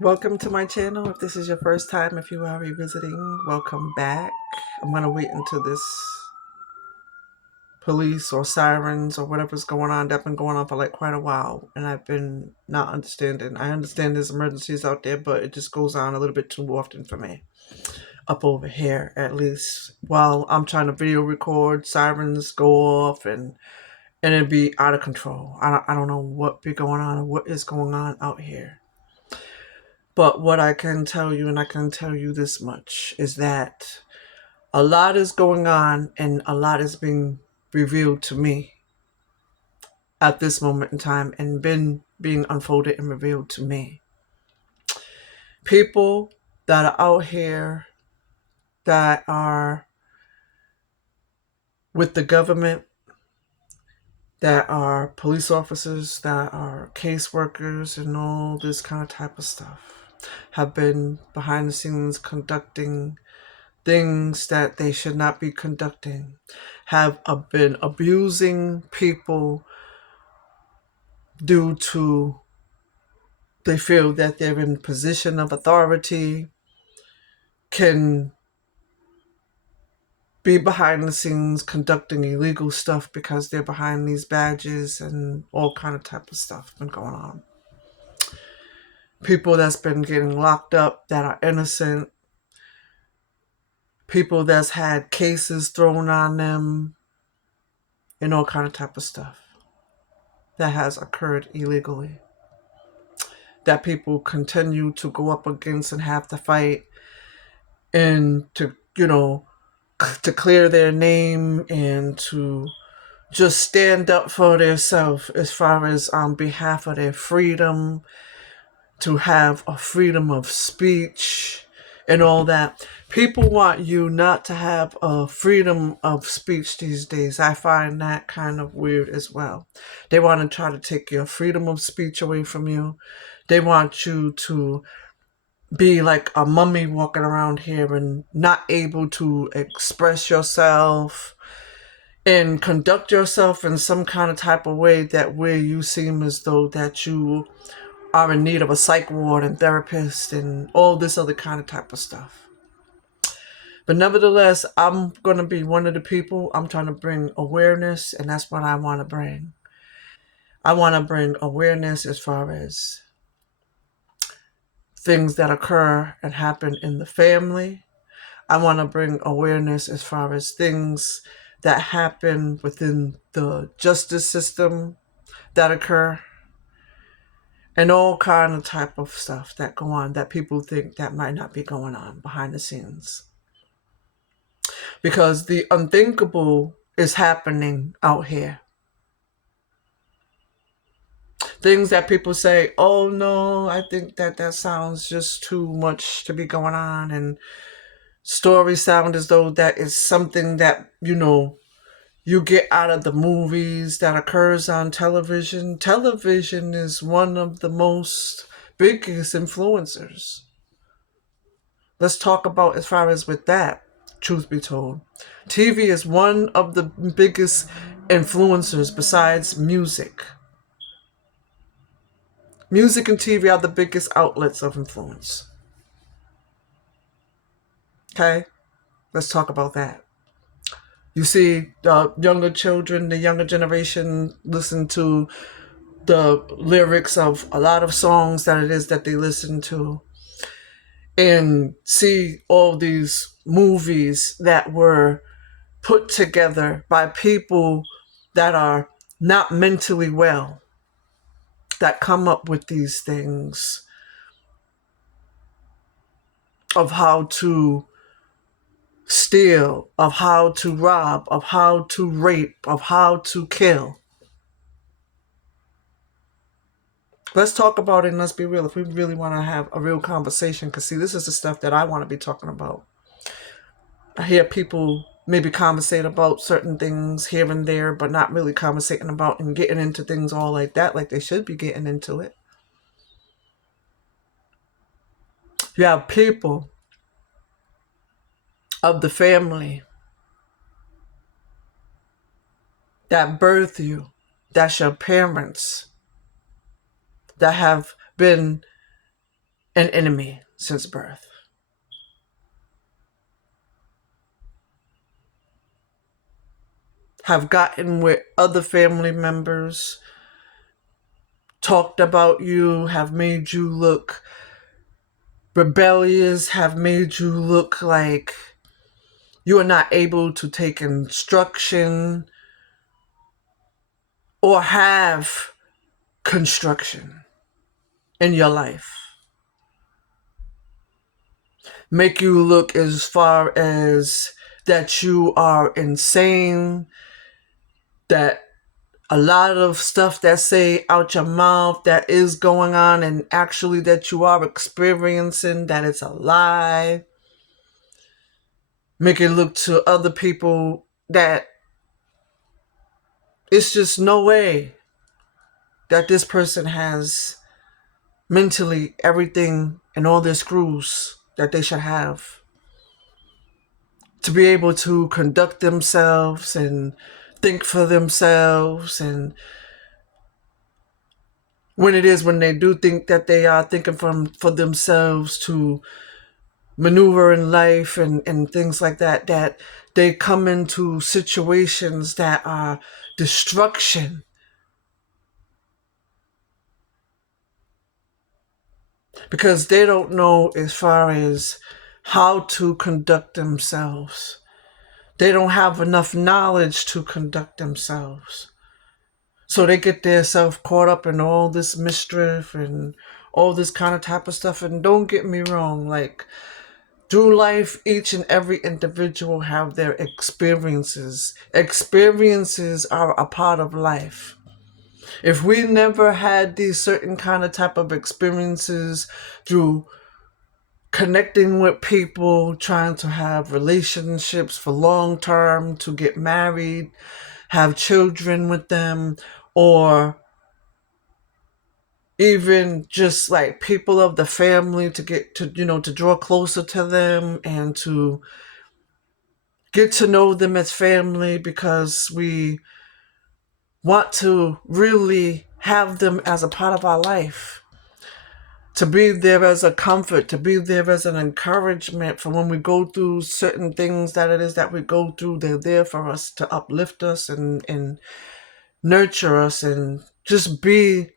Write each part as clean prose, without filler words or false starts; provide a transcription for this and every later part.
Welcome to my channel. If this is your first time, if you are revisiting, welcome back. I'm going to wait until this police or sirens or whatever's going on, that's been going on for like quite a while. And I've been not understanding. I understand there's emergencies out there, but it just goes on a little bit too often for me. Up over here, at least. While I'm trying to video record, sirens go off and it'd be out of control. I don't know what be going on or what is going on out here. But what I can tell you, and I can tell you this much, is that a lot is going on and a lot is being revealed to me at this moment in time and been being unfolded and revealed to me. People that are out here that are with the government, that are police officers, that are caseworkers and all this kind of type of stuff, have been behind the scenes conducting things that they should not be conducting, have been abusing people due to they feel that they're in position of authority, can be behind the scenes conducting illegal stuff because they're behind these badges and all kind of type of stuff been going on. People that's been getting locked up that are innocent, people that's had cases thrown on them, and all kind of type of stuff that has occurred illegally, that people continue to go up against and have to fight and to, to clear their name and to just stand up for themselves as far as on behalf of their freedom, to have a freedom of speech and all that. People want you not to have a freedom of speech these days. I find that kind of weird as well. They want to try to take your freedom of speech away from you. They want you to be like a mummy walking around here and not able to express yourself and conduct yourself in some kind of type of way that where you seem as though that you are in need of a psych ward and therapist and all this other kind of type of stuff. But nevertheless, I'm going to be one of the people. I'm trying to bring awareness, and that's what I want to bring. I want to bring awareness as far as things that occur and happen in the family. I want to bring awareness as far as things that happen within the justice system that occur, and all kind of type of stuff that go on that people think that might not be going on behind the scenes. Because the unthinkable is happening out here. Things that people say, oh no, I think that sounds just too much to be going on, and stories sound as though that is something that, you get out of the movies that occurs on television. Television is one of the most biggest influencers. Let's talk about as far as with that, truth be told. TV is one of the biggest influencers besides music. Music and TV are the biggest outlets of influence. Okay? Let's talk about that. You see, the younger children, the younger generation listen to the lyrics of a lot of songs that it is that they listen to, and see all these movies that were put together by people that are not mentally well, that come up with these things of how to steal, of how to rob, of how to rape, of how to kill. Let's talk about it and let's be real. If we really want to have a real conversation, because see, this is the stuff that I want to be talking about. I hear people maybe conversate about certain things here and there, but not really conversating about and getting into things all like that, like they should be getting into it. You have people of the family that birth you, that's your parents, that have been an enemy since birth. Have gotten with other family members, talked about you, have made you look rebellious, have made you look like you are not able to take instruction or have construction in your life. Make you look as far as that you are insane, that a lot of stuff that say out your mouth that is going on and actually that you are experiencing, that it's a lie. Make it look to other people that it's just no way that this person has mentally everything and all their screws that they should have to be able to conduct themselves and think for themselves. And when they do think that they are thinking for themselves, to maneuver in life and things like that, that they come into situations that are destruction because they don't know as far as how to conduct themselves. They don't have enough knowledge to conduct themselves. So they get themselves caught up in all this mischief and all this kind of type of stuff. And don't get me wrong, like, through life, each and every individual have their experiences. Experiences are a part of life. If we never had these certain kind of type of experiences through connecting with people, trying to have relationships for long term, to get married, have children with them, or even just like people of the family, to get to, to draw closer to them and to get to know them as family, because we want to really have them as a part of our life, to be there as a comfort, to be there as an encouragement for when we go through certain things that it is that we go through. They're there for us to uplift us and nurture us and just be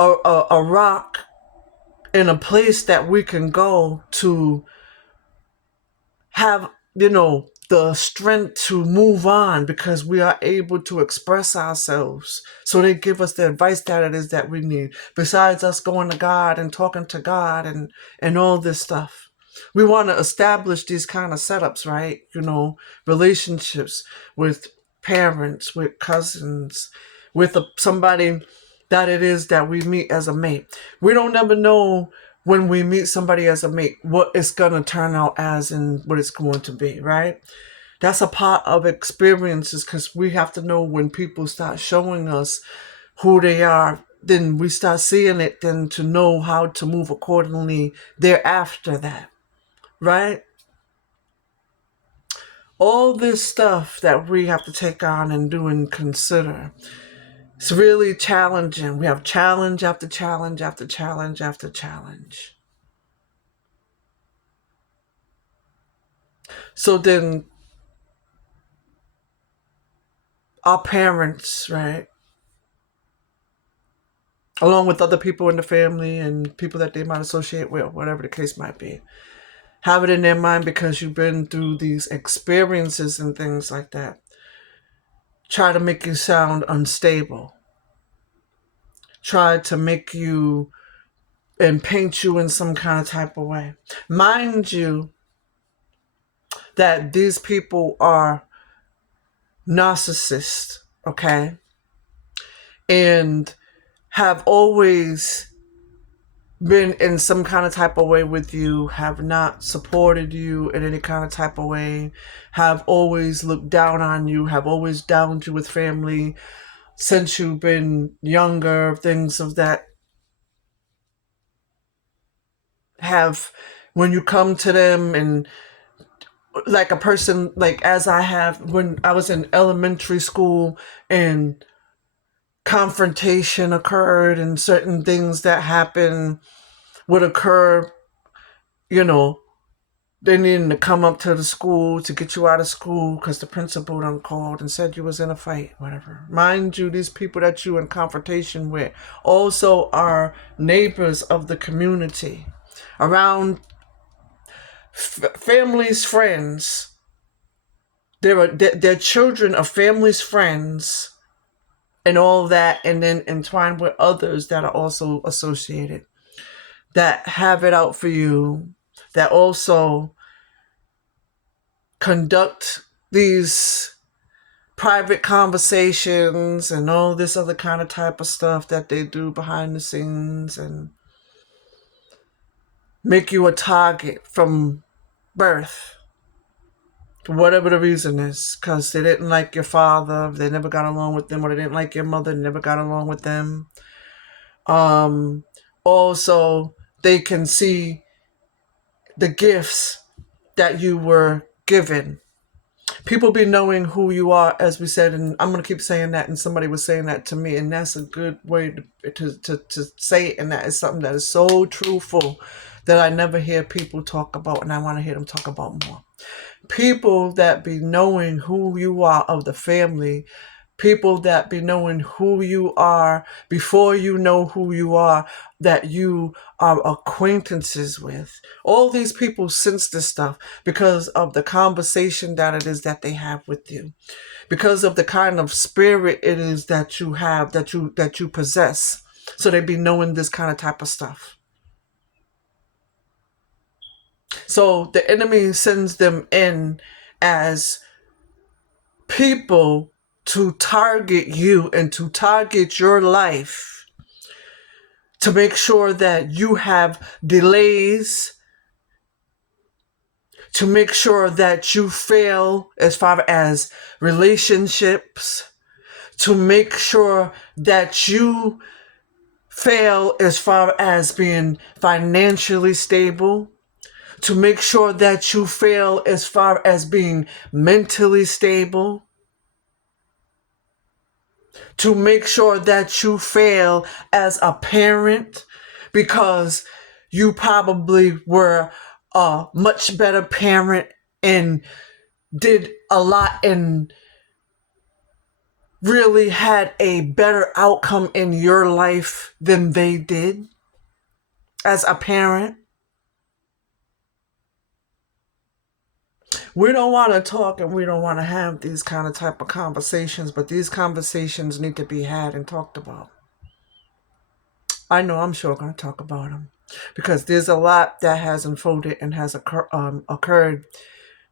a rock in a place that we can go to have, the strength to move on because we are able to express ourselves. So they give us the advice that it is that we need, besides us going to God and talking to God and all this stuff. We want to establish these kind of setups, right? Relationships with parents, with cousins, with somebody that it is that we meet as a mate. We don't ever know when we meet somebody as a mate what it's going to turn out as and what it's going to be, right? That's a part of experiences, because we have to know when people start showing us who they are, then we start seeing it, then to know how to move accordingly thereafter that, right? All this stuff that we have to take on and do and consider. It's really challenging. We have challenge after challenge after challenge after challenge. So then our parents, right, along with other people in the family and people that they might associate with, whatever the case might be, have it in their mind because you've been through these experiences and things like that. Try to make you sound unstable. Try to make you and paint you in some kind of type of way. Mind you, that these people are narcissists, okay? And have always been in some kind of type of way with you, have not supported you in any kind of type of way, have always looked down on you, have always downed you with family since you've been younger, things of that. Have, when you come to them and like a person, like as I have when I was in elementary school and confrontation occurred and certain things that happen would occur, you know, they needing to come up to the school to get you out of school because the principal done called and said you was in a fight, whatever. Mind you, these people that you in confrontation with also are neighbors of the community, around families, friends. They're children of families, friends, and all that, and then entwined with others that are also associated, that have it out for you, that also conduct these private conversations and all this other kind of type of stuff that they do behind the scenes and make you a target from birth, whatever the reason is, because they didn't like your father, they never got along with them, or they didn't like your mother, never got along with them. Also, they can see the gifts that you were given. People be knowing who you are, as we said, and I'm going to keep saying that, and somebody was saying that to me, and that's a good way to say it, and that is something that is so truthful that I never hear people talk about, and I want to hear them talk about more. People that be knowing who you are of the family, people that be knowing who you are before you know who you are, that you are acquaintances with. All these people sense this stuff because of the conversation that it is that they have with you, because of the kind of spirit it is that you have, that you possess. So they be knowing this kind of type of stuff. So the enemy sends them in as people to target you and to target your life, to make sure that you have delays, to make sure that you fail as far as relationships, to make sure that you fail as far as being financially stable, to make sure that you fail as far as being mentally stable, to make sure that you fail as a parent because you probably were a much better parent and did a lot and really had a better outcome in your life than they did as a parent. We don't want to talk and we don't want to have these kind of type of conversations, but these conversations need to be had and talked about. I know I'm sure going to talk about them because there's a lot that has unfolded and has occurred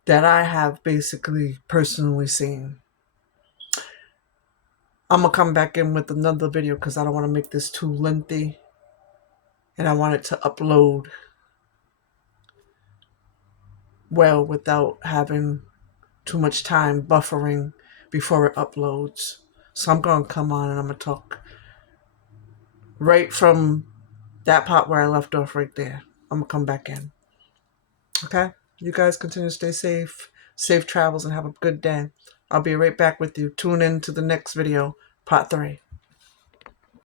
that I have basically personally seen. I'm going to come back in with another video because I don't want to make this too lengthy and I want it to upload well without having too much time buffering before it uploads. So I'm going to come on and I'm going to talk right from that part where I left off right there. I'm going to come back in. Okay? You guys continue to stay safe. Safe travels and have a good day. I'll be right back with you. Tune in to the next video, part 3.